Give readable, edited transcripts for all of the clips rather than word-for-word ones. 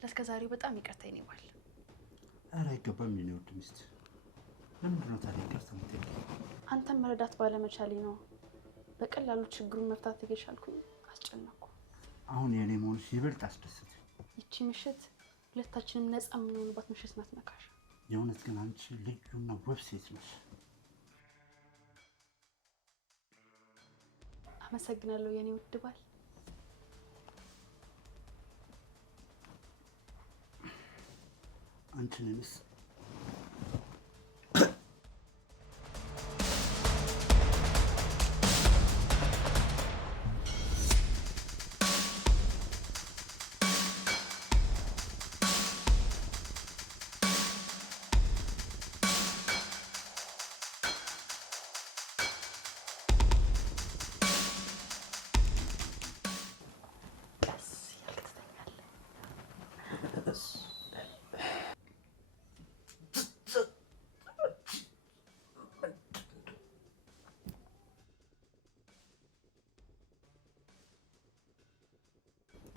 ለስከዛሬው በጣም ይቅርታ ይኔባል። ኧረ አይገባም የኔ ውድ ሚስት። ለምንድን ነው ታዲያ ይቅርታ የምትጠይቀኝ? አንተን መረዳት ባለመቻሌ ነው። በቀላሉ ችግሩን መፍታት እየቻልኩኝ አስጨነቅኩ። አሁን የኔ መሆንሽ ይበልጥ አስደሰት። ይቺ ምሽት ሁለታችንም ነፃ የምንሆንባት ምሽት ናት ነካሽ። የእውነት ግን አንቺ ልዩና ውብ ሴት ነሽ። አመሰግናለሁ የኔ ውድ ባል። አንቺንስ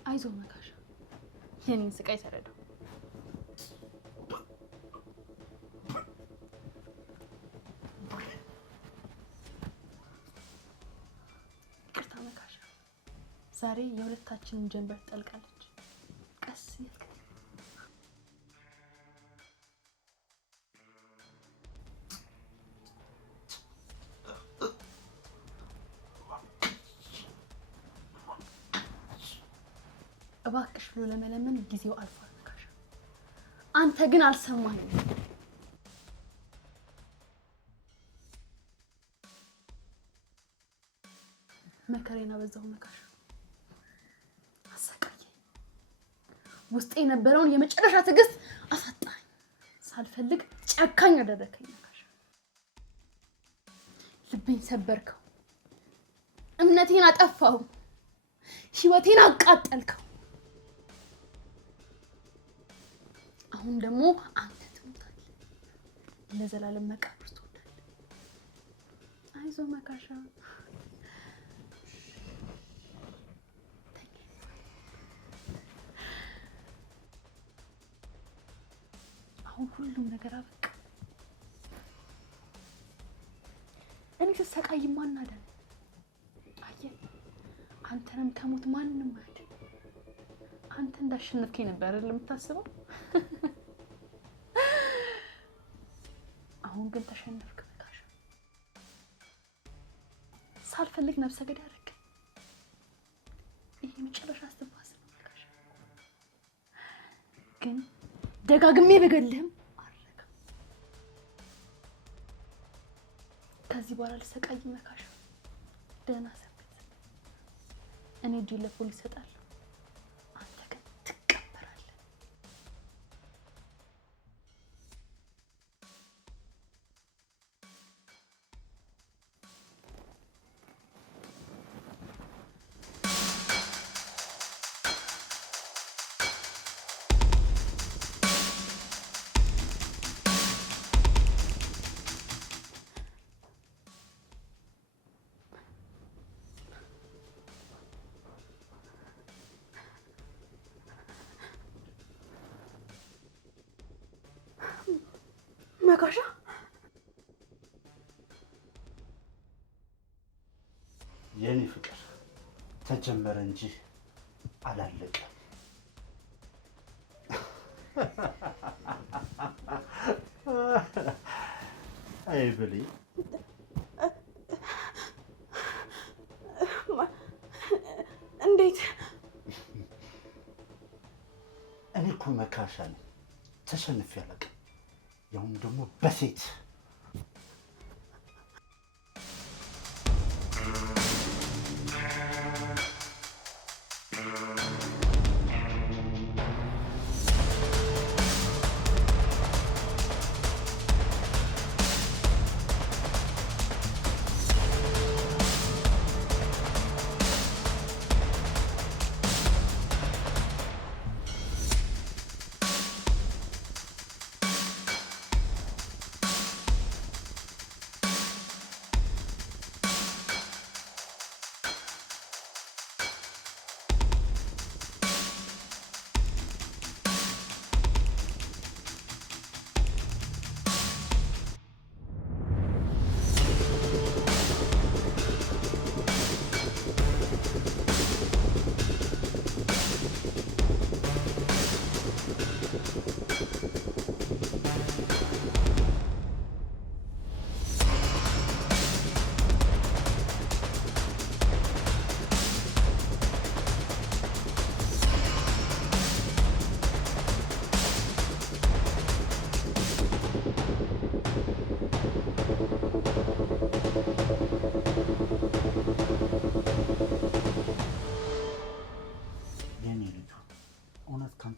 አይዞ ነካሽ፣ የኔን ስቃይ ተረዳው። ይቅርታ ነካሽ፣ ዛሬ የሁለታችንን ጀንበር ትጠልቃለች። ቀስ ያልክ እባክሽ ብሎ ለመለመን ጊዜው አልፏል ነካሽ። አንተ ግን አልሰማህም። መከሬን አበዛው ነካሽ። አሰቃየኝ። ውስጤ የነበረውን የመጨረሻ ትዕግስት አሳጣኝ። ሳልፈልግ ጨካኝ አደረከኝ ነካሽ። ልቤን ሰበርከው፣ እምነቴን አጠፋው፣ ህይወቴን አቃጠልከው። አሁን ደግሞ አንተ ትሞታለህ፣ ለዘላለም መቃብር ትወርዳለህ። አይዞ መካሻ፣ አሁን ሁሉም ነገር አበቃ። እኔ ስሰቃይ ማን አዳነ? አየህ፣ አንተንም ከሞት ማንም አያድን። አንተ እንዳሸነፍከኝ ነበር አይደል የምታስበው? አሁን ግን ተሸነፍክ ነካሽ። ሳልፈልግ ነፍሰ ገዳይ አደረክ። ይሄ መጨረሻ አስተባስ ነው ነካሽ። ግን ደጋግሜ በገልህም አረጋም። ከዚህ በኋላ ልሰቃይ ነካሽ። ደህና ሰንብት። እኔ እጄን ለፖሊስ እሰጣለሁ። መካሻ የኔ ፍቅር ተጀመረ እንጂ አላለቀም። አይ ብሌ እንዴት? እኔ እኮ መካሻ ነኝ፣ ተሸንፌ አላውቅም። ያውም ደግሞ በሴት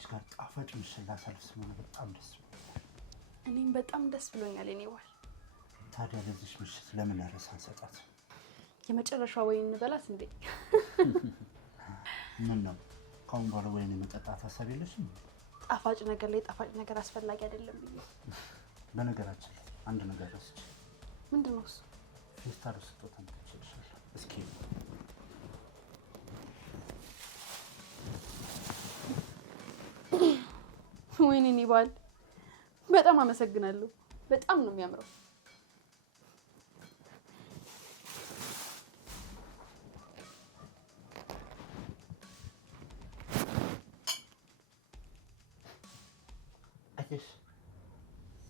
ከአንቺ ጋር ጣፋጭ ምሽት ላሳልፍ ስለሆነ በጣም ደስ ብሎኛል። እኔም በጣም ደስ ብሎኛል የኔ ባል። ታዲያ ለዚህ ምሽት ለምን ርዕስ አንሰጣት? የመጨረሻ ወይን እንበላት እንዴ? ምን ነው ካሁን በኋላ ወይን የመጠጣት ሀሳብ የለሽም? ጣፋጭ ነገር ላይ ጣፋጭ ነገር አስፈላጊ አይደለም ብዬ። በነገራችን ላይ አንድ ነገር ረስቼ። ምንድን ነው እሱ? ፌስታል ስጦታ ትችልሻለሽ። እስኪ ወይኔ እኔ ባል በጣም አመሰግናለሁ። በጣም ነው የሚያምረው። አይሽ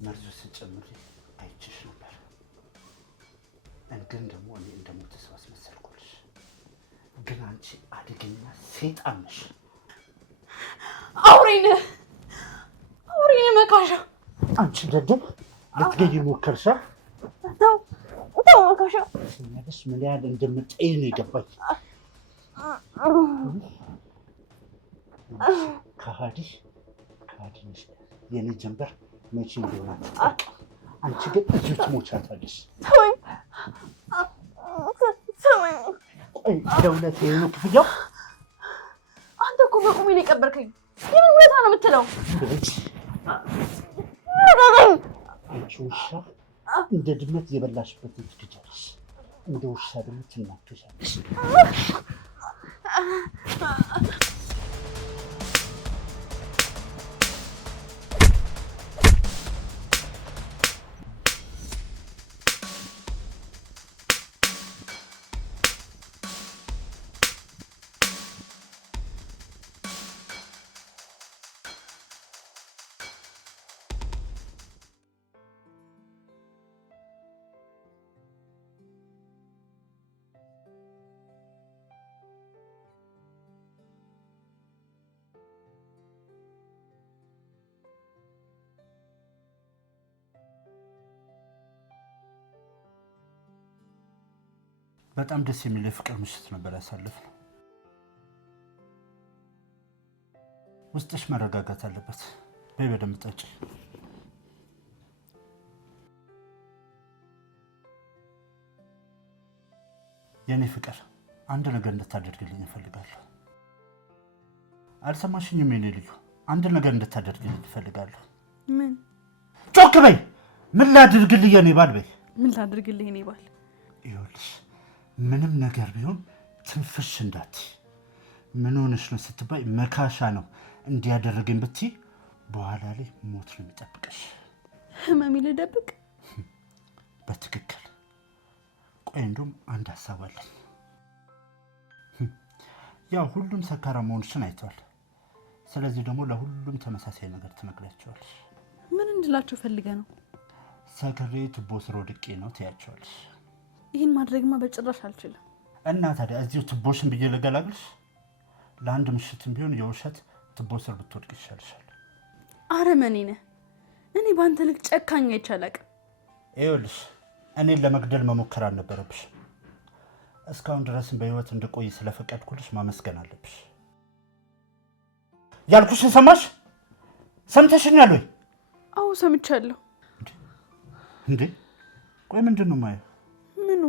መርዙ ስጨምሪ አይችሽ ነበር። ግን ደግሞ እኔ እንደሞተ ሰው አስመሰልኩልሽ። ግን አንቺ አደገኛ ሰይጣን ነሽ። አውሬ ነህ መካሻ። አንቺ ደደብ ልትገዢ ሞከርሻ? ተው መካሻ። ስናደሽ ምን ያህል እንደምጠይ ነው የገባኝ። ከሃዲ ነሽ። የኔ ጀንበር መቼ እንደሆናችሁ አንቺ ግን እዚሁ ትሞቻታለሽ። ቆይ ለእውነት ይሄ ነው ክፍያው? አንተ እኮ በቁሜ ነው የቀበርከኝ። የምን ውለታ ነው የምትለው? አንቺ ውሻ እንደ ድመት የበላሽበትን ትክጃለሽ፣ እንደ ውሻ ደግሞ ትናከሻለሽ። በጣም ደስ የሚል የፍቅር ምሽት ነበር ያሳለፍነው። ውስጥሽ መረጋጋት አለበት። በይ በደንብ ጠጪ። የኔ ፍቅር አንድ ነገር እንድታደርግልኝ እፈልጋለሁ። አልሰማሽኝም? የኔ ልዩ አንድ ነገር እንድታደርግልኝ እፈልጋለሁ። ምን? ጮክ በይ። ምን ላድርግልህ የኔ ባል? በይ። ምን ላድርግልህ የኔ ባል? ይኸውልሽ ምንም ነገር ቢሆን ትንፍሽ እንዳትይ። ምን ሆነሽ ነው ስትባይ መካሻ ነው እንዲያደረገኝ ብትይ በኋላ ላይ ሞት ነው የሚጠብቅሽ። ህመም ልደብቅ? በትክክል። ቆይ እንደውም አንድ ሀሳብ አለኝ። ያው ሁሉም ሰካራ መሆንሽን አይተዋል። ስለዚህ ደግሞ ለሁሉም ተመሳሳይ ነገር ትነግራቸዋለሽ። ምን እንድላቸው ፈልገ ነው? ሰክሬ ቱቦ ስር ወድቄ ነው ትያቸዋለሽ። ይህን ማድረግማ በጭራሽ አልችልም። እና ታዲያ እዚሁ ቱቦሽን ብዬ ልገላግልሽ? ለአንድ ምሽትም ቢሆን የውሸት ቱቦ ስር ብትወድቅ ይሻልሻል። አረመኔ ነህ። እኔ በአንተ ልክ ጨካኝ አይቻላቅ። ይኸውልሽ እኔን ለመግደል መሞከር አልነበረብሽ። እስካሁን ድረስም በህይወት እንድቆይ ስለፈቀድኩልሽ ማመስገን አለብሽ። ያልኩሽን ሰማሽ? ሰምተሽኛል ወይ? አዎ ሰምቻለሁ። እንዴ ቆይ ምንድን ነው የማየው? ምኑ?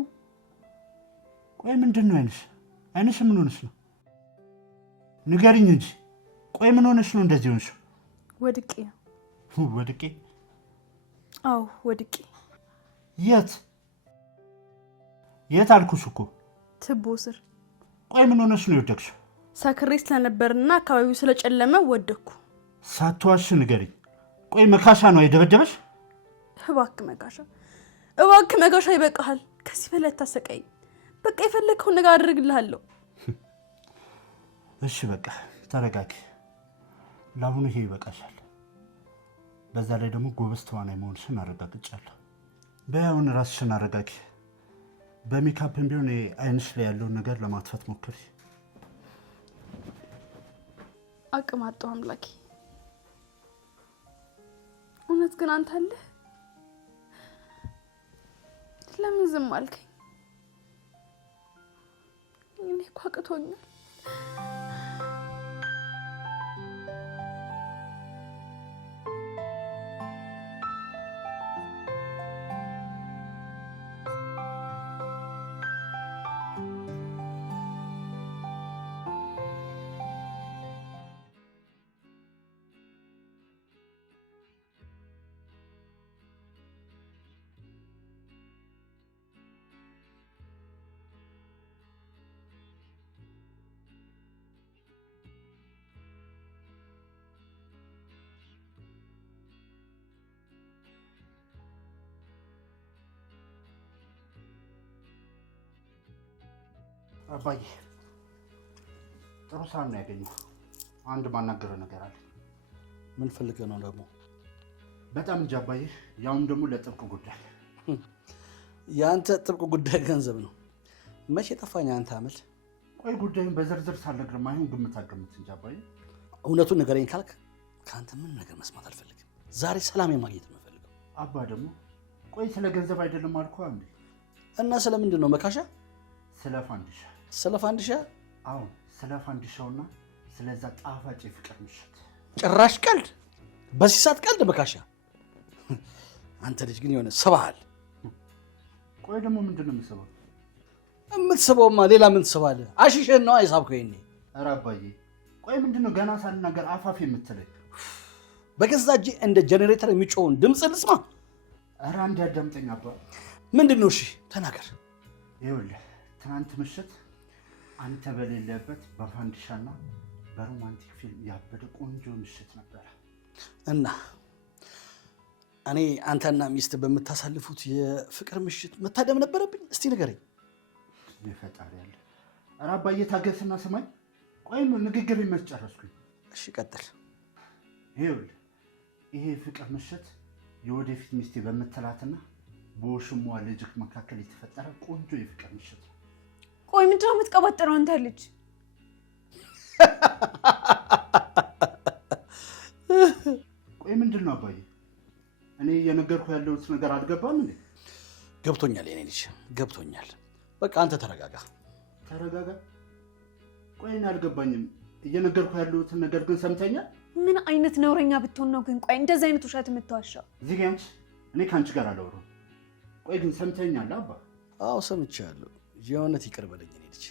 ቆይ ምንድን ነው አይንሽ ምን ሆነሽ ነው? ንገሪኝ እንጂ። ቆይ ምን ሆነሽ ነው እንደዚህ ሆንሽው? ወድቄ። ወድቄ? አዎ ወድቄ። የት አልኩሽ እኮ? ቱቦ ስር። ቆይ ምን ሆነሽ ነው የወደቅሽው? ሰክሬ ስለነበርና አካባቢው ስለጨለመ ወደቅኩ። ሳትዋሽ ንገሪኝ። ቆይ መካሻ ነው አይደበደበሽ? እባክህ መካሻ ይበቃሃል። ከዚህ በላይ አታሰቃይ። በቃ የፈለግከውን ነገር አድርግልሃለሁ። እሺ በቃ ተረጋጊ። ለአሁኑ ይሄ ይበቃሻል። በዛ ላይ ደግሞ ጎበዝ ተዋናይ መሆንሽን አረጋግጫለሁ። በያውን ራስሽን አረጋጊ። በሜካፕም ቢሆን አይንሽ ላይ ያለውን ነገር ለማጥፋት ሞክሪ። አቅም አጣሁ አምላኬ። እውነት ግን አንተ አለህ? ለምን ዝም አልከኝ? እኔ እኮ አቅቶኛል። አባዬ ጥሩ ሰዓት ነው ያገኘው። አንድ ማናገረው ነገር አለ። ምን ፈልገህ ነው ደግሞ? በጣም እንጂ አባዬ፣ ያውም ደግሞ ለጥብቅ ጉዳይ። የአንተ ጥብቅ ጉዳይ ገንዘብ ነው። መቼ ጠፋኝ አንተ አመል። ቆይ ጉዳዩን በዝርዝር ሳልነግርህ አይሆን ግምት አገምት እንጂ አባዬ። እውነቱን ንገረኝ ካልክ ከአንተ ምን ነገር መስማት አልፈልግም። ዛሬ ሰላም ማግኘት ነው የምፈልገው። አባ ደግሞ ቆይ ስለ ገንዘብ አይደለም አልኩህ እንዴ? እና ስለምንድን ነው መካሻ? ስለ ፋንዲሻ። ስለ ፋንዲሻ? አዎ ስለ ፋንዲሻውና ስለዛ ጣፋጭ የፍቅር ምሽት። ጭራሽ ቀልድ! በዚህ ሰዓት ቀልድ መካሻ? አንተ ልጅ ግን የሆነ ስበሃል። ቆይ ደግሞ ምንድን ነው የምትስበው? የምትስበውማ ሌላ ምን ትስባለህ? አሽሽን ነው አይሳብከው ይኔ። ኧረ አባዬ ቆይ ምንድን ነው ገና ሳልናገር አፋፍ የምትለኝ? በገዛ እጄ እንደ ጄኔሬተር የሚጮኸውን ድምፅ ልስማ? ኧረ አንድ ያዳምጠኝ አባ። ምንድን ነው? እሺ ተናገር። ይኸውልህ ትናንት ምሽት አንተ በሌለበት በፋንዲሻና በሮማንቲክ ፊልም ያበደ ቆንጆ ምሽት ነበረ እና እኔ አንተና ሚስት በምታሳልፉት የፍቅር ምሽት መታደም ነበረብኝ? እስቲ ንገረኝ። ይፈጣሪ ያለ። ኧረ አባዬ ታገስና ስማኝ። ቆይም ንግግር ጨረስኩኝ። እሺ ቀጥል። ይኸውልህ ይሄ ፍቅር ምሽት የወደፊት ሚስቴ በምትላትና በውሽሟ ልጅክ መካከል የተፈጠረ ቆንጆ የፍቅር ምሽት ነው። ቆይ ምንድን ነው የምትቀባጥረው አንተ ልጅ? ቆይ ምንድን ነው አባዬ? እኔ እየነገርኩህ ያለሁት ነገር አልገባም እንዴ? ገብቶኛል የኔ ልጅ ገብቶኛል። በቃ አንተ ተረጋጋ። ተረጋጋ? ቆይ እኔ አልገባኝም። እየነገርኩህ ያለሁትን ነገር ግን ሰምተኛል? ምን አይነት ነውረኛ ብትሆን ነው ግን ቆይ እንደዚህ አይነት ውሸት የምትዋሻው? እዚህ ጋር እኔ ከአንቺ ጋር አላወራሁም። ቆይ ግን ሰምተኛል አባ? አዎ ሰምቻለሁ። የእውነት ይቅር በለኝ የኔ ልጅ።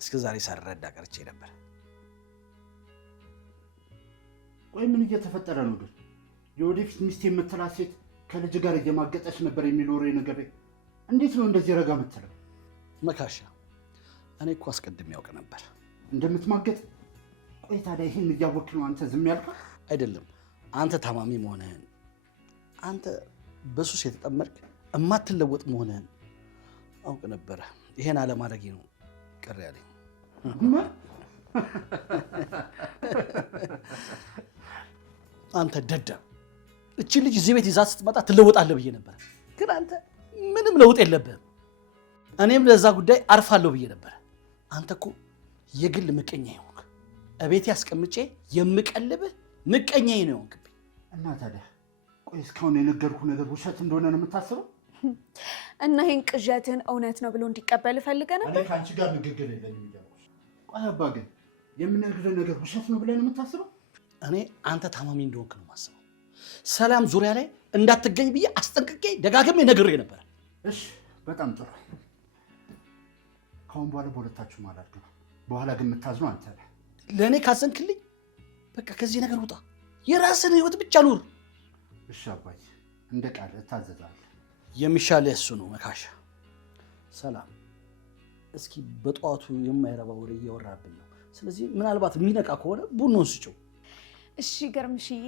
እስከ ዛሬ ሳልረዳ ቀርቼ ነበር። ቆይ ምን እየተፈጠረ ነው ግን? የወደፊት ሚስቴ የምትላት ሴት ከልጅ ጋር እየማገጠች ነበር የሚኖረው ነገር። እንዴት ነው እንደዚህ ረጋ የምትለው? መካሻ እኔ እኮ አስቀድሜ ያውቅ ነበር እንደምትማገጥ። ቆይ ታዲያ ይህን እያወቅህ ነው አንተ ዝም ያልከው? አይደለም አንተ ታማሚ መሆንህን፣ አንተ በሱስ የተጠመድክ እማትለወጥ መሆንህን አውቅ ነበረ። ይሄን አለማድረጌ ነው ቅር ያለኝ። አንተ ደደብ! እቺ ልጅ እዚህ ቤት ይዛት ስትመጣ ትለወጣለህ ብዬ ነበር፣ ግን አንተ ምንም ለውጥ የለብህም። እኔም ለዛ ጉዳይ አርፋለሁ ብዬ ነበር። አንተ እኮ የግል ምቀኛ ይሆንክ። እቤቴ አስቀምጬ የምቀልብህ ምቀኛ ነው የሆንክብኝ። እና ታዲያ ቆይ እስካሁን የነገርኩህ ነገር ውሸት እንደሆነ ነው የምታስበው? እና ይሄን ቅዠትን እውነት ነው ብሎ እንዲቀበል ፈልገህ ነበር? እኔ ከአንቺ ጋር ንግግር የለኝም እያልኩሽ። ቆይ አባ ግን የምነግርህ ነገር ውሸት ነው ብለህ ነው የምታስበው? እኔ አንተ ታማሚ እንደሆንክ ነው የማስበው። ሰላም ዙሪያ ላይ እንዳትገኝ ብዬ አስጠንቅቄ ደጋግሜ ነግሬ ነበር። እሺ በጣም ጥሩ። ካሁን በኋላ በሁለታችሁ ማለት ነው። በኋላ ግን የምታዝነው አንተ ነህ። ለእኔ ካዘንክልኝ በቃ ከዚህ ነገር ውጣ፣ የራስን ህይወት ብቻ ኑር። እሺ አባዬ እንደ ቃል እታዘዛለሁ። የሚሻል እሱ ነው መካሻ። ሰላም እስኪ በጠዋቱ የማይረባ ወሬ እያወራብን ነው። ስለዚህ ምናልባት የሚነቃ ከሆነ ቡናውን ስጭው። እሺ ገርምሽዬ።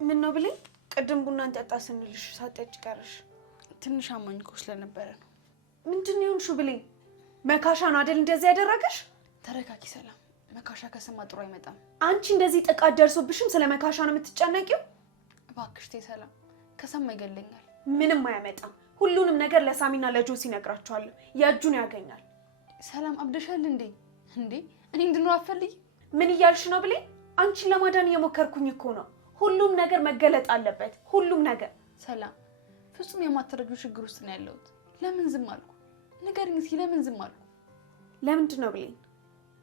ምን ነው ብለኝ ቅድም ቡና እንጠጣ ስንልሽ ሳትጠጪ ቀረሽ። ትንሽ አሞኝ እኮ ስለነበረ ነው። ምንድን ነው የሆንሽው ብለኝ? መካሻ ነው አይደል እንደዚህ ያደረገሽ? ተረጋጊ ሰላም። መካሻ ከሰማ ጥሩ አይመጣም። አንቺ እንደዚህ ጥቃት ደርሶብሽም ስለ መካሻ ነው የምትጨነቂው? እባክሽ ተይ ሰላም፣ ከሰማ ይገለኛል። ምንም አያመጣም። ሁሉንም ነገር ለሳሚና ለጆሲ እነግራቸዋለሁ። የእጁን ያገኛል። ሰላም አብደሻል እንዴ? እኔ እንድኖር አትፈልጊ? ምን እያልሽ ነው ብለኝ? አንቺን ለማዳን እየሞከርኩኝ እኮ ነው። ሁሉም ነገር መገለጥ አለበት። ሁሉም ነገር ሰላም፣ ፍጹም የማትረጂው ችግር ውስጥ ነው ያለሁት። ለምን ዝም አልኩ? ንገሪኝ እስኪ ለምን ዝም አልኩ? ለምንድን ነው ብለኝ?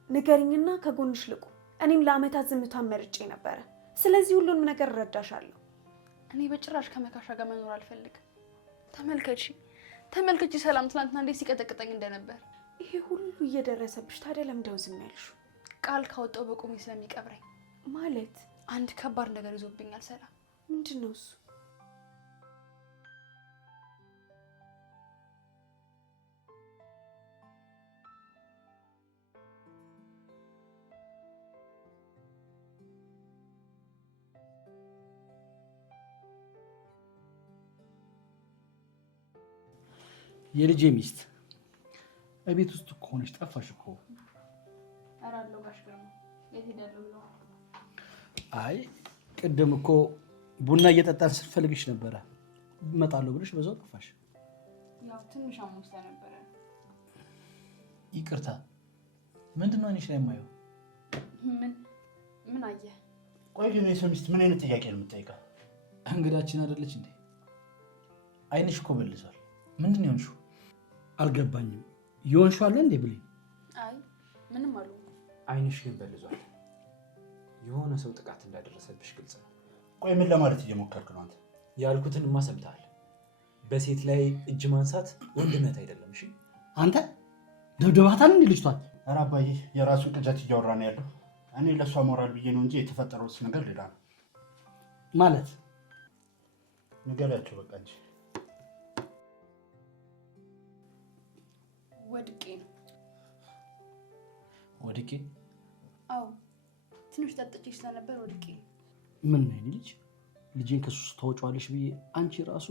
ንገሪኝና ከጎንሽ ልቁ። እኔም ለአመታት ዝምታን መርጬ ነበረ። ስለዚህ ሁሉንም ነገር እረዳሻለሁ። እኔ በጭራሽ ከመካሻ ጋር መኖር አልፈልግም። ተመልከቺ ሰላም፣ ትናንትና እንዴት ሲቀጠቅጠኝ እንደነበር። ይሄ ሁሉ እየደረሰብሽ ታዲያ ለምንድነው ዝም ያልሽው? ቃል ካወጣው በቁሜ ስለሚቀብረኝ። ማለት አንድ ከባድ ነገር ይዞብኛል ሰላም። ምንድን ነው እሱ? የልጄ ሚስት እቤት ውስጥ እኮ ሆነሽ ጠፋሽ እኮ። ኧረ አለው ጋሽ ግርማ የት ሄዳለሁ ብለው። አይ ቅድም እኮ ቡና እየጠጣን ስፈልግሽ ነበረ። እመጣለሁ ብለሽ በዛው ጠፋሽ። ያው ትንሽ አሞኝ ስለነበረ። ይቅርታ። ምንድን ነው አይንሽ ላይ የማየው? ምን አየህ? ቆይ ግን የሰው ሚስት ምን አይነት ጥያቄ ነው የምትጠይቀው? እንግዳችን አይደለች እንዴ? አይንሽ እኮ በልዟል። ምንድን ነው የሆንሽው? አልገባኝም። የሆንሽው አለ እንዴ ብሌን? አይ ምንም አሉ። አይንሽ ግን በልዟል። የሆነ ሰው ጥቃት እንዳደረሰብሽ ግልጽ ነው። ቆይ ምን ለማለት እየሞከርክ ነው አንተ? ያልኩትንማ ሰምተሃል። በሴት ላይ እጅ ማንሳት ወንድነት አይደለም። እሺ አንተ ደብደባታል እንዴ ልጅቷን? ኧረ አባዬ የራሱን ቅጀት እያወራ ነው ያለው። እኔ ለእሷ ሞራል ብዬ ነው እንጂ የተፈጠረውስ ነገር ሌላ ነው። ማለት ንገሪያቸው በቃ እንጂ። ወድቄ ነው። ወድቄ? አዎ ትንሽ ጠጥቼ ስለነበር ወድቄ ነው። ምን ነው ልጅ ልጄን ከሱስ ታወጪዋለሽ ብዬ አንቺ ራሱ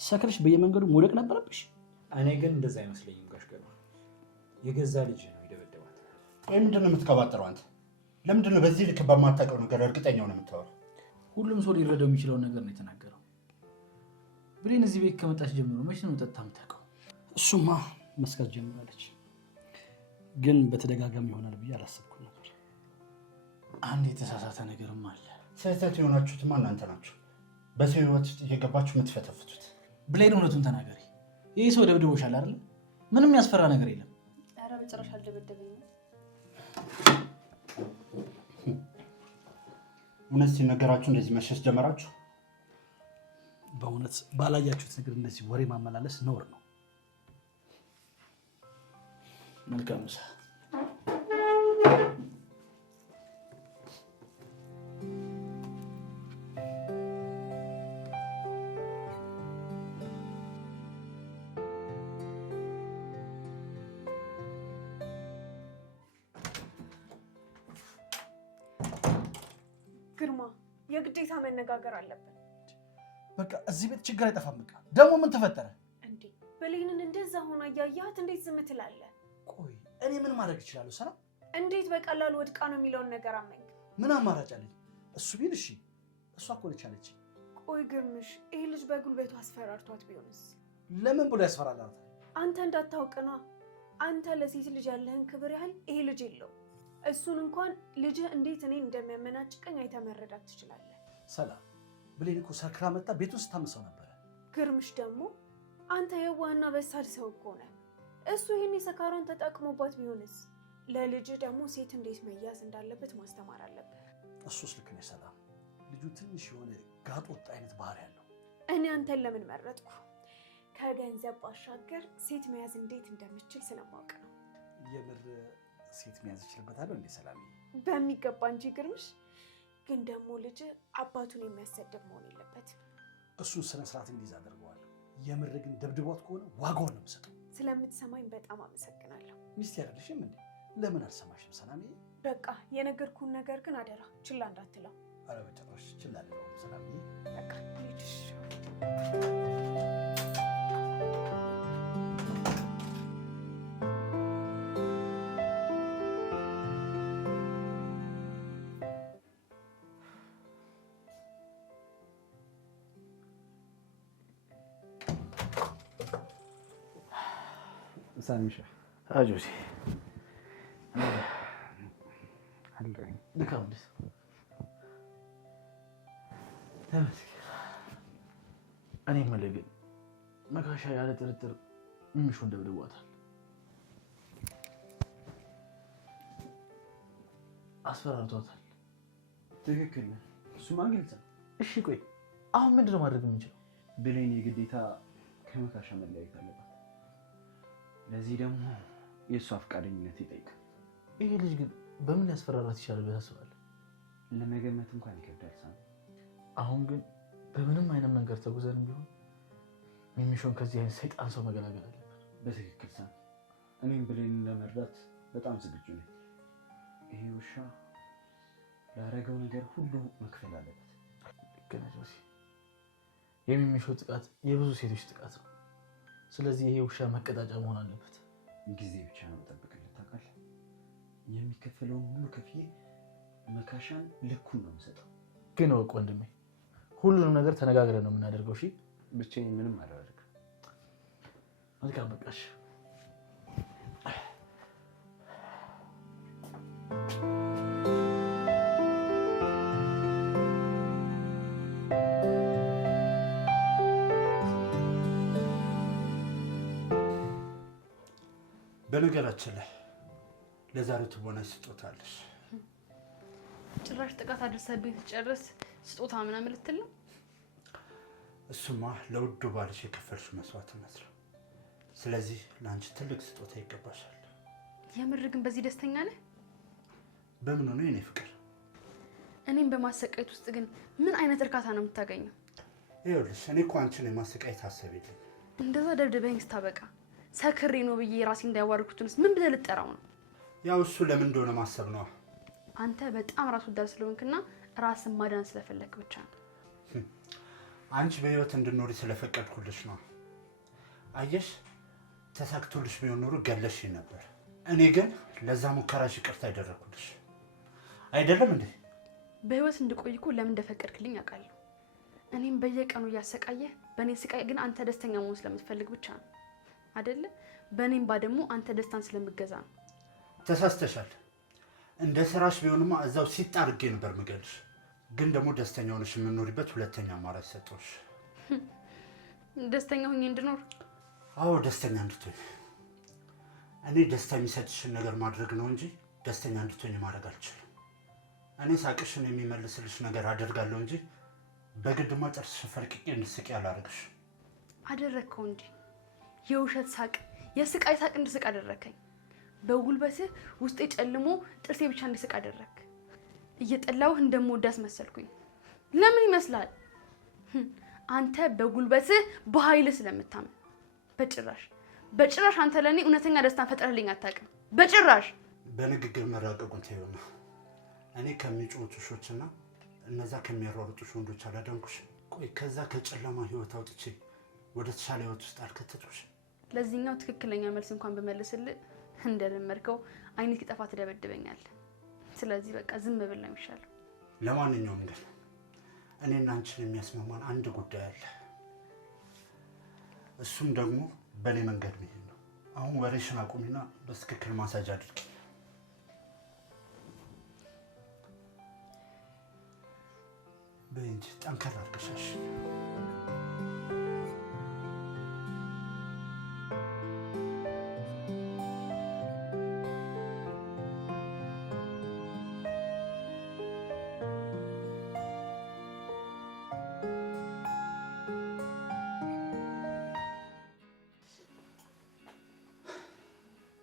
ሰክረሽ በየመንገዱ መውደቅ ነበረብሽ። እኔ ግን እንደዛ አይመስለኝም ጋሽ ገርማ። የገዛ ልጅ ነው የደበደባት። ቆይ ምንድን ነው የምትቀባጥረው አንተ? ለምንድን ነው በዚህ ልክ በማታውቀው ነገር እርግጠኛ ሆነ የምታወራው? ሁሉም ሰው ሊረዳው የሚችለውን ነገር ነው የተናገረው። ብሌን እዚህ ቤት ከመጣች ጀምሮ መቼ ነው ጠጥታ የምታውቀው? እሱማ መስከር ጀምራለች፣ ግን በተደጋጋሚ ይሆናል ብዬ አላሰብኩም ነበር። አንድ የተሳሳተ ነገርም አለ። ስህተት የሆናችሁትማ እናንተ ናችሁ፣ በሰው ህይወት ውስጥ እየገባችሁ የምትፈተፍቱት። ብሌን እውነቱን ተናገሪ። ይህ ሰው ደብድቦሻል አይደል? ምንም ያስፈራ ነገር የለም። ኧረ በጭራሽ አልደበደበኝም። እውነት ሲነገራችሁ እንደዚህ መሸሽ ጀመራችሁ? በእውነት ባላያችሁት ነገር እንደዚህ ወሬ ማመላለስ ነውር ነው። መልካም ምሳ። ግርማ የግዴታ መነጋገር አለብን። በቃ እዚህ ቤት ችግር አይጠፋም። በቃ ደግሞ ምን ተፈጠረ እንዴ? ብሌንን እንደዛ ሆና እያያት እንዴት ዝም ትላለህ? ቆይ እኔ ምን ማድረግ እችላለሁ? ሰላም እንዴት በቀላሉ ወድቃ ነው የሚለውን ነገር አመኝ። ምን አማራጭ አለኝ? እሱ ቢል እሺ፣ እሷ እኮ ነች አለች። ቆይ ግርምሽ፣ ይህ ልጅ በጉልበቱ አስፈራርቷት ቢሆንስ? ለምን ብሎ ያስፈራራታል? አንተ እንዳታውቅ ነዋ። አንተ ለሴት ልጅ ያለህን ክብር ያህል ይሄ ልጅ የለው። እሱን እንኳን ልጅህ እንዴት እኔን እንደሚያመናጭቀኝ አይተህ መረዳት ትችላለህ። ሰላም ብሌን እኮ ሰክራ መጣ ቤት ውስጥ ታምሰው ነበረ። ግርምሽ ደግሞ አንተ የዋህና በሳል ሰው እኮ ነህ። እሱ ይህን የሰካሯን ተጠቅሞባት ቢሆንስ? ለልጅህ ደግሞ ሴት እንዴት መያዝ እንዳለበት ማስተማር አለብህ። እሱስ ልክ ነሽ ሰላም። ልጁ ትንሽ የሆነ ጋጥ ወጥ አይነት ባህሪ ያለው። እኔ አንተን ለምን መረጥኩ? ከገንዘብ ባሻገር ሴት መያዝ እንዴት እንደምችል ስለማውቅ ነው። የምር ሴት መያዝ ይችልበታለሁ እንዴ ሰላም? በሚገባ እንጂ ግርምሽ። ግን ደግሞ ልጅ አባቱን የሚያሰድብ መሆን የለበትም። እሱን ስነ ስርዓት እንዲይዝ አደርገዋለሁ። የምር ግን ደብድቧት ከሆነ ዋጋውን ነው የምሰጠው። ስለምትሰማኝ በጣም አመሰግናለሁ። ሚስት ያደለሽም እንዴ? ለምን አልሰማሽም ሰላምዬ? በቃ የነገርኩህን ነገር ግን አደራ ችላ እንዳትለው። ኧረ በጭራሽ ችላ አልለውም ሰላምዬ። በቃ ልጅሽ ሳሚሻ አጆሲ አለኝ ልካምስ እኔ የምልህ ግን መካሻ ያለ ጥርጥር ሚሚሹን ደብድቧታል፣ አስፈራርቷታል። ትክክል ነህ። እሱማ ግልጽ ነው። እሺ ቆይ አሁን ምንድን ነው ማድረግ የምንችለው? ብሌን የግዴታ ከመካሻ መለያየት አለባት። ለዚህ ደግሞ የእሷ ፈቃደኝነት ይጠይቃል። ይሄ ልጅ ግን በምን ሊያስፈራራት ይችላል ብለህ ታስባለህ? ለመገመት እንኳን ይከብዳል ሳሚ። አሁን ግን በምንም አይነት መንገድ ተጉዘን ቢሆን ሚሚሾን ከዚህ አይነት ሰይጣን ሰው መገላገል አለብን። በትክክል ሳሚ። እኔም ብሌንን ለመርዳት በጣም ዝግጁ ነኝ። ይሄ ውሻ ላደረገው ነገር ሁሉ መክፈል አለበት። ልክ ነህ ጆሲ። የሚሚሾ ጥቃት የብዙ ሴቶች ጥቃት ነው። ስለዚህ ይሄ ውሻ መቀጣጫ መሆን አለበት። ጊዜ ብቻ ነው የምጠብቅልህ ታውቃለህ። የሚከፈለውን ሁሉ ከፍዬ መካሻን ልኩን ነው የምሰጠው። ግን ወቅ ወንድሜ ሁሉንም ነገር ተነጋግረን ነው የምናደርገው። እሺ ብቻዬን ምንም አላደርግም። መልካም በቃሽ። በነገራችን ላይ ለዛሬው ትወና ስጦታ አለሽ። ጭራሽ ጥቃት አድርሰብኝ ትጨርስ ስጦታ ምናምን ልትል ነው? እሱማ ለውዱ ባልሽ የከፈልሽው መስዋዕትነት ነው። ስለዚህ ለአንቺ ትልቅ ስጦታ ይገባሻል። የምር ግን በዚህ ደስተኛ ነህ? በምን ነው የኔ ፍቅር? እኔም በማሰቃየት ውስጥ ግን ምን አይነት እርካታ ነው የምታገኘው? ይኸውልሽ እኔ እኮ አንቺን የማሰቃየት ሀሳብ የለኝም። እንደዛ ደብድበኝ ስታበቃ ሰክሬ ነው ብዬ ራሴ እንዳያዋርኩትንስ ምን ብለህ ልጠራው ነው? ያው እሱ ለምን እንደሆነ ማሰብ ነው። አንተ በጣም ራስ ወዳድ ስለሆንክና ራስን ማዳን ስለፈለክ ብቻ ነው። አንቺ በህይወት እንድኖሪ ስለፈቀድኩልሽ ነው። አየሽ ተሳክቶልሽ ቢሆን ኖሮ ገለሽ ነበር። እኔ ግን ለዛ ሙከራሽ ይቅርታ ያደረኩልሽ አይደለም እንዴ? በህይወት እንድቆይ እኮ ለምን እንደፈቀድክልኝ አውቃለሁ። እኔም በየቀኑ እያሰቃየህ በእኔ ስቃይ ግን አንተ ደስተኛ መሆን ስለምትፈልግ ብቻ ነው አይደለ? በእኔም ደግሞ አንተ ደስታን ስለምገዛ ነው። ተሳስተሻል። እንደ ስራሽ ቢሆንማ እዛው ሲጥ አድርጌ ነበር የምገልሽ። ግን ደግሞ ደስተኛ ሆነሽ የምኖሪበት ሁለተኛ አማራጭ ሰጠሁሽ። ደስተኛ ሆኜ እንድኖር? አዎ ደስተኛ እንድትሆኝ። እኔ ደስታ የሚሰጥሽን ነገር ማድረግ ነው እንጂ ደስተኛ እንድትሆኝ ማድረግ አልችልም። እኔ ሳቅሽን የሚመልስልሽ ነገር አደርጋለሁ እንጂ በግድማ ጥርስሽን ፈልቅቄ እንድትስቂ አላደርግሽ። አደረግከው እንጂ የውሸት ሳቅ፣ የስቃይ ሳቅ እንድስቅ አደረከኝ። በጉልበትህ ውስጤ ጨልሞ ጥርሴ ብቻ እንድስቅ አደረክ። እየጠላሁህ እንደምወድ አስመሰልኩኝ። ለምን ይመስላል? አንተ በጉልበትህ በኃይልህ ስለምታምን። በጭራሽ አንተ ለእኔ እውነተኛ ደስታን ፈጥረህልኝ አታውቅም። በጭራሽ። በንግግር መራቀቁን ተይውና እኔ ከሚጮሁት ውሾችና እነዛ ከሚያሯሩጡሽ ወንዶች አላዳንኩሽ? ቆይ ከዛ ከጨለማ ህይወት አውጥቼ ወደ ተሻለ ህይወት ውስጥ አልከተቱሽ? ለዚህኛው ትክክለኛ መልስ እንኳን በመልስልህ እንደለመድከው አይነት ይጠፋ ትደበድበኛለህ። ስለዚህ በቃ ዝም ብል ነው የሚሻለው። ለማንኛውም ግን እኔና አንቺን የሚያስማማን አንድ ጉዳይ አለ። እሱም ደግሞ በእኔ መንገድ መሄድ ነው። አሁን ወሬሽን አቁሚና በትክክል ማሳጅ አድርጊ። በይ እንጂ ጠንከር አድርገሻሽ።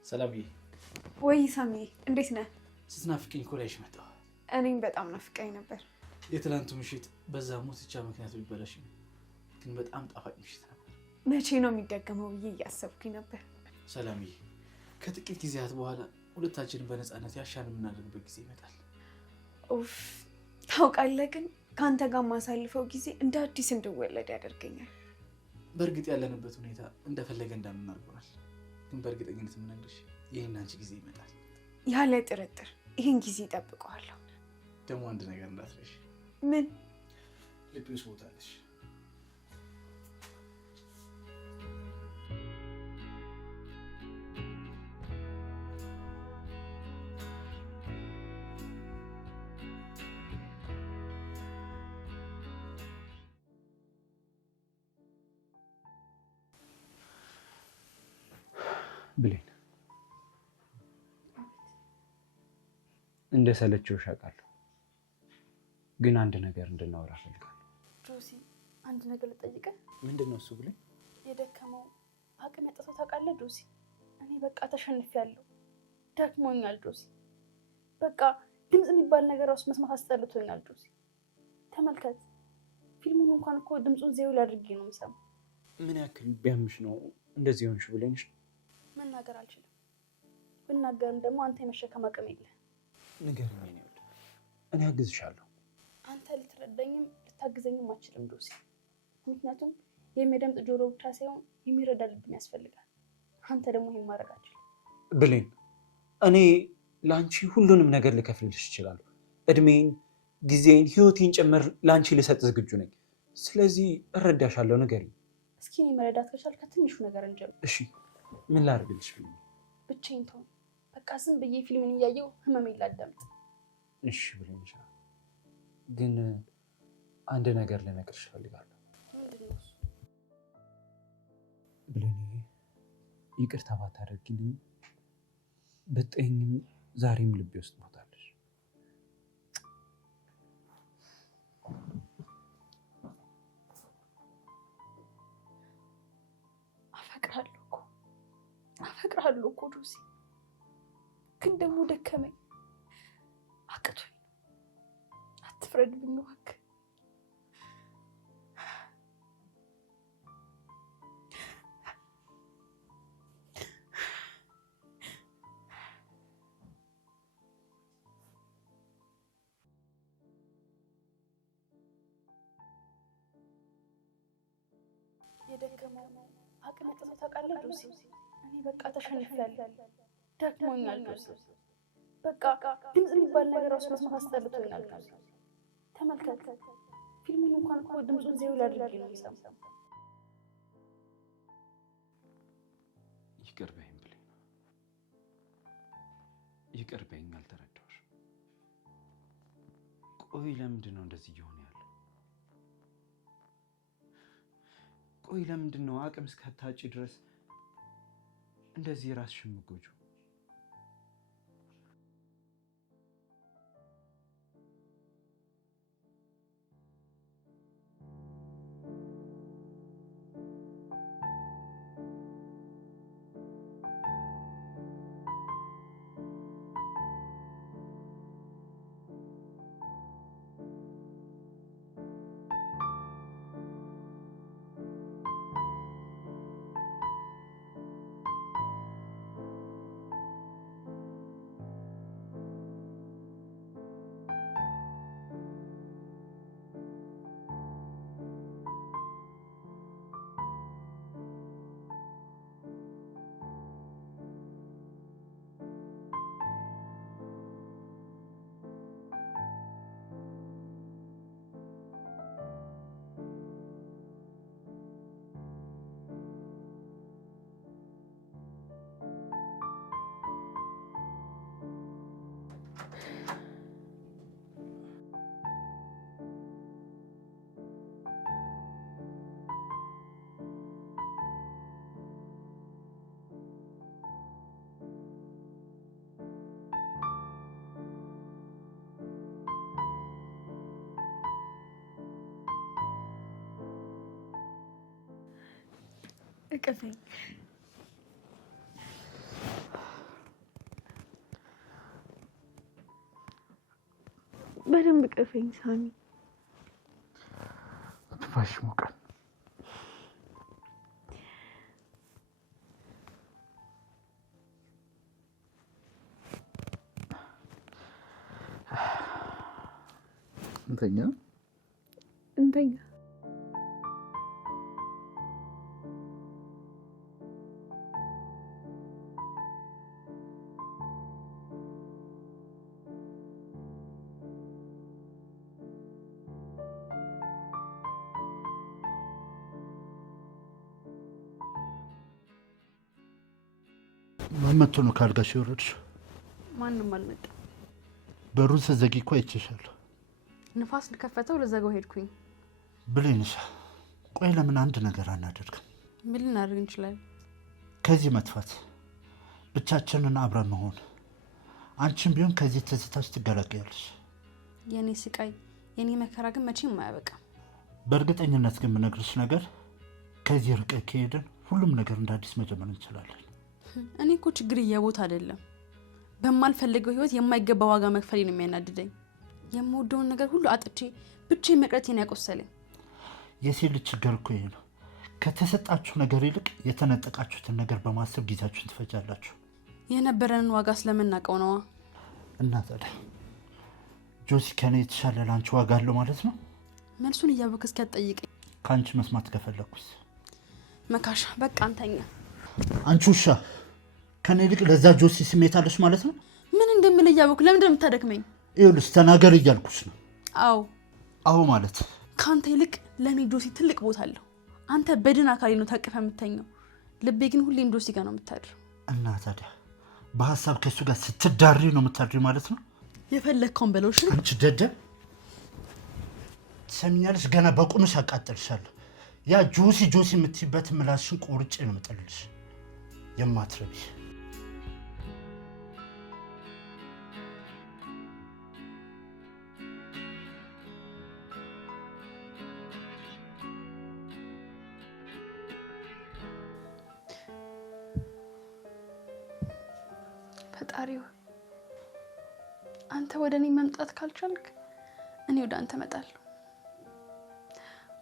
ሰላምዬ። ወይ ሳሚ እንዴት ነህ? ስትናፍቀኝ እኮ ላይሽ መጣሁ። እኔም በጣም ናፍቀኝ ነበር። የትላንቱ ምሽት በዛ ሙትቻ ምክንያቱ ቢበላሽ ግን በጣም ጣፋጭ ምሽት ነበር። መቼ ነው የሚደገመው ብዬ እያሰብኩኝ ነበር። ሰላምዬ ከጥቂት ጊዜያት በኋላ ሁለታችንን በነፃነት ያሻን የምናደርግበት ጊዜ ይመጣል። ኡፍ ታውቃለህ፣ ግን ከአንተ ጋር የማሳልፈው ጊዜ እንደ አዲስ እንድወለድ ያደርገኛል። በእርግጥ ያለንበት ሁኔታ እንደፈለገ እንዳናርጎናል። ግን በእርግጠኝነት የምነግርሽ ይህን አንቺ ጊዜ ይመጣል። ያለ ጥርጥር ይህን ጊዜ እጠብቀዋለሁ። ደግሞ አንድ ነገር እንዳትረሽ። ምን? ልቤ ውስጥ ቦታ አለሽ። ብሌን እንደ ሰለቸውሽ አውቃለሁ፣ ግን አንድ ነገር እንድናወራ እፈልጋለሁ። ጆሲ አንድ ነገር ልጠይቅህ። ምንድን ነው እሱ? ብሌን የደከመው አቅም ያጠሰው ታውቃለህ ጆሲ? እኔ በቃ ተሸንፌያለሁ፣ ደክሞኛል ጆሲ። በቃ ድምፅ የሚባል ነገር ራሱ መስማት አስጠልቶኛል ጆሲ። ተመልከት፣ ፊልሙን እንኳን እኮ ድምፁን ዜሮ ላይ አድርጌ ነው የምሰማው። ምን ያክል ቢያምሽ ነው እንደዚህ ሆንሽ? ብሌንሽ መናገር አልችልም። ብናገርም ደግሞ አንተ የመሸከም አቅም የለህ። ንገሪኝ፣ እኔ አግዝሻለሁ። አንተ ልትረዳኝም ልታግዘኝም አችልም ጆሲ። ምክንያቱም የሚያዳምጥ ጆሮ ብቻ ሳይሆን የሚረዳ ልብን ያስፈልጋል። አንተ ደግሞ ይሄን ማድረግ አትችልም። ብሌን፣ እኔ ለአንቺ ሁሉንም ነገር ልከፍልልሽ እችላለሁ። እድሜን፣ ጊዜን፣ ህይወቴን ጭምር ለአንቺ ልሰጥ ዝግጁ ነኝ። ስለዚህ እረዳሻለሁ። ንገሪኝ እስኪ። እኔ መረዳት ከቻል ከትንሹ ነገር እንጀምር። እሺ፣ ምን ላድርግልሽ? ብቻዬን ተው። በቃ ዝም ብዬ ፊልምን እያየሁ ህመሜን ላዳምጥ። እሺ ብሌን፣ ግን አንድ ነገር ልነግርሽ እፈልጋለሁ። ብሌንዬ፣ ይቅርታ ባታደርጊልኝ ብትጠይኝም ዛሬም ልቤ ውስጥ ቦታለሽ። አፈቅርሃለሁ እኮ ጆሲ፣ ግን ደግሞ ደከመኝ፣ አቅቶኝ። አትፍረድብኝ እባክህ። የደከመው አቅም ያጥቶ ታውቃለህ ጆሲ? እኔ በቃ ተሸንፌያለሁ፣ ደክሞኛል ጆሲ። በቃ ድምፅ የሚባል ነገር ራሱ መስማት አስጠልቶኛል ጆሲ። ተመልከት፣ ፊልሙን እንኳን እኮ ድምፁን ዜሮ ላይ አድርጌ ነው የሚሰማው። ይቅር በይኝ ብሌን፣ ይቅር በይኝ። አልተረዳሁሽም። ቆይ ለምንድን ነው እንደዚህ እየሆነ ያለው? ቆይ ለምንድን ነው አቅም እስካታጪ ድረስ እንደዚህ ራስሽን የምትጎጂው? እቅፈኝ፣ በደንብ እቅፈኝ ሳሚ። ትንፋሽ ሞቃል። እንተኛ እንተኛ። ማን መጥቶ ነው ካልጋሽ የወረድሽው? ማንም አልመጣም። በሩን ስትዘጊ እኮ አይቼሻለሁ። ንፋስ ልከፈተው ልዘጋው ሄድኩኝ። ብሌንሻ፣ ቆይ ለምን አንድ ነገር አናደርግም? ምን ልናደርግ እንችላለን? ከዚህ መጥፋት፣ ብቻችንን አብረን መሆን። አንቺም ቢሆን ከዚህ ትዝታች ትገላገያለሽ። የኔ ስቃይ፣ የኔ መከራ ግን መቼም አያበቃም። በእርግጠኝነት ግን የምነግርሽ ነገር ከዚህ ርቀት ከሄድን ሁሉም ነገር እንደ አዲስ መጀመር እንችላለን። እኔ እኮ ችግር እየቦታ አይደለም። በማልፈልገው ህይወት የማይገባ ዋጋ መክፈል ነው የሚያናድደኝ። የምወደውን ነገር ሁሉ አጥቼ ብቻዬን መቅረቴን ያቆሰለኝ። የሴት ልጅ ችግር እኮ ይሄ ነው። ከተሰጣችሁ ነገር ይልቅ የተነጠቃችሁትን ነገር በማሰብ ጊዜያችሁን ትፈጃላችሁ። የነበረንን ዋጋ ስለምናውቀው ነዋ። እና ታዲያ ጆሲ ከኔ የተሻለ ላንቺ ዋጋ አለው ማለት ነው? መልሱን እያወቅህ እስኪ አትጠይቀኝ። ካንቺ መስማት ከፈለኩስ መካሻ በቃ አንተኛ። አንቺ ውሻ ከኔ ይልቅ ለዛ ጆሲ ስሜት አለሽ ማለት ነው? ምን እንደምልህ እያወቅሁ ለምን እንደምታደክመኝ? ይኸውልሽ ተናገር እያልኩሽ ነው። አዎ ማለት ካንተ ይልቅ ለኔ ጆሲ ትልቅ ቦታ አለው። አንተ በድን አካሌ ነው ታቅፈ የምተኘው፣ ልቤ ግን ሁሌም ጆሲ ጋር ነው የምታድረው። እና ታዲያ በሐሳብ ከሱ ጋር ስትዳሪ ነው የምታድሪ ማለት ነው? የፈለግከውን በለውሽ። አንቺ ደደብ ሰሚኛለሽ፣ ገና በቁምሽ አቃጥልሻለሁ። ያ ጆሲ የምትይበት ምላስሽን ቆርጬ ነው የምጥልልሽ። የማትረቢ ፈጣሪው አንተ ወደ እኔ መምጣት ካልቻልክ እኔ ወደ አንተ እመጣለሁ።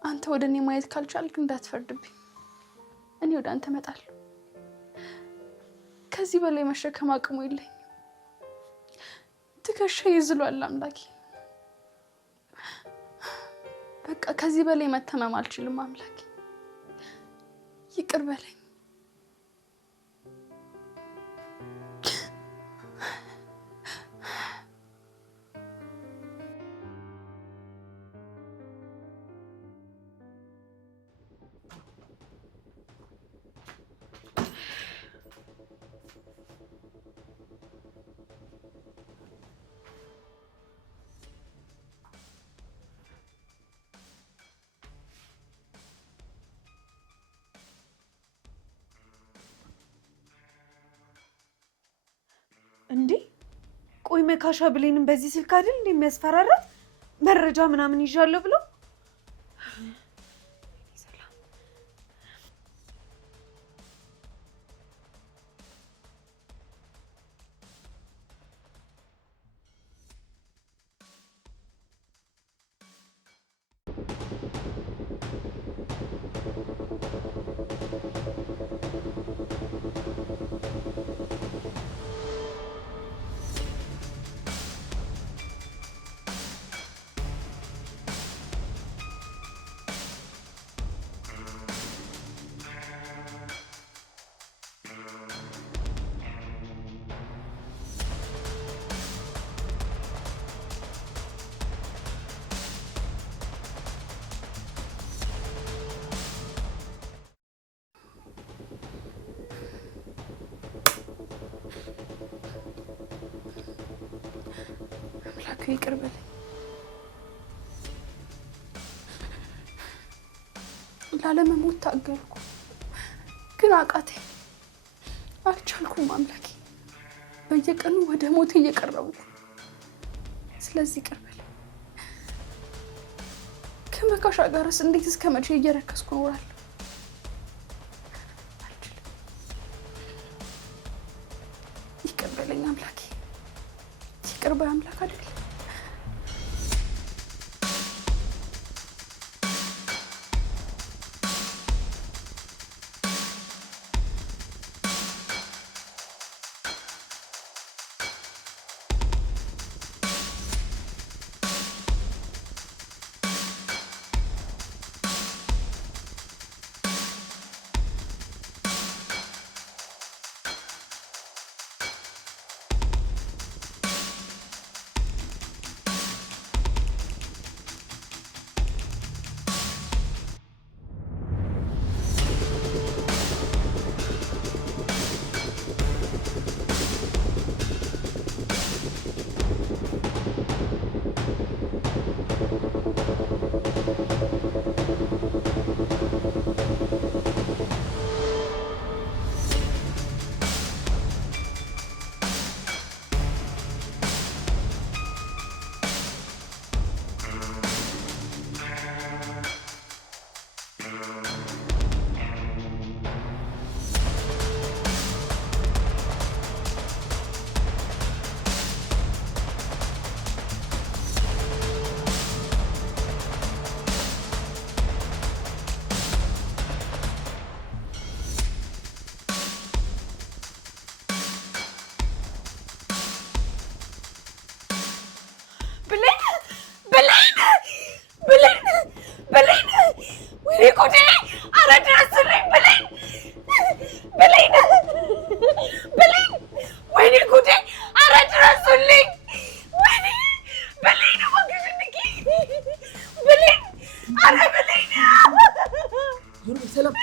አንተ ወደ እኔ ማየት ካልቻልክ እንዳትፈርድብኝ፣ እኔ ወደ አንተ እመጣለሁ። ከዚህ በላይ መሸከም አቅሙ የለኝም። ትከሻዬ ይዝሏል አምላኬ። በቃ ከዚህ በላይ መተማመን አልችልም አምላኬ፣ ይቅር በለኝ። እንዴ ቆይ መካሻ ብሌንም በዚህ ስልክ አይደል እንደሚያስፈራራት መረጃ ምናምን ይዣለሁ ብሎ ይቅር በለኝ። ላለመሞት ታገልኩ፣ ግን አቃተኝ። አልቻልኩም አምላኬ። በየቀኑ ወደ ሞት እየቀረብኩ። ስለዚህ ይቅር በለኝ። ከመካሻ ጋርስ እንዴት እስከ መቼ እየረከስኩ እኖራለሁ? ይቅር በለኝ አምላኬ። ይቅር በይ አምላክ አይደል? ወይኔ ጉዴ! ኧረ ድረሱልኝ! ብሌን ብሌን ብሌን! ወይኔ ጉዴ! ኧረ ድረሱልኝ! ወይኔ ብሌን! እባክሽ ንቂ! ብሌን! ኧረ ብሌን! ሰላም